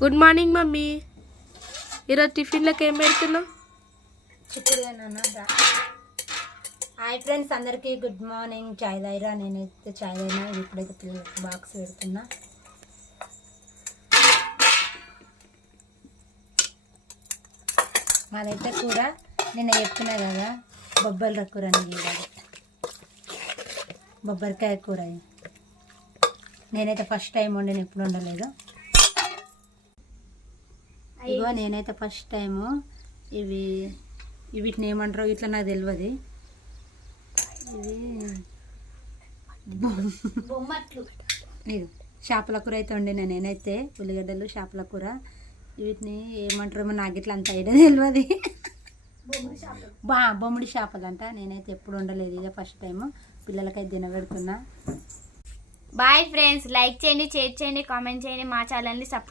Good morning mummy. ఈరోజు టిఫిన్లకు ఏం పెడుతున్నావు? హాయ్ ఫ్రెండ్స్, అందరికీ గుడ్ మార్నింగ్. చాయ్ తాగిరా? నేనైతే చాయ్ తాగినా. ఇప్పుడైతే పిల్లలకి బాక్స్ పెడుతున్నా. మాదైతే కూర నిన్న చెప్తున్నా కదా, బొబ్బల కూర అని. బొబ్బరికాయ కూర నేనైతే ఫస్ట్ టైం వండిన, ఎప్పుడు వండలేదు. ఇగో నేనైతే ఫస్ట్ టైము వీటిని ఏమంటారో ఇట్లా నాకు తెలియదు. ఇవి బొమ్మట్లు. ఇది చేపల కూర అయితే వండిన నేనైతే, ఉల్లిగడ్డలు చేపల కూర. వీటిని ఏమంటారో నాకు ఇట్లా అంత ఐడియా తెలియదు. బొమ్మిడి చేపలు అంట. నేనైతే ఎప్పుడు వండలేదు, ఇక ఫస్ట్ టైము. పిల్లలకైతే తినబెడుతున్నా. బాయ్ ఫ్రెండ్స్, లైక్ చేయండి, షేర్ చేయండి, కామెంట్ చేయండి, మా ఛానల్ని సబ్స్క్రైబ్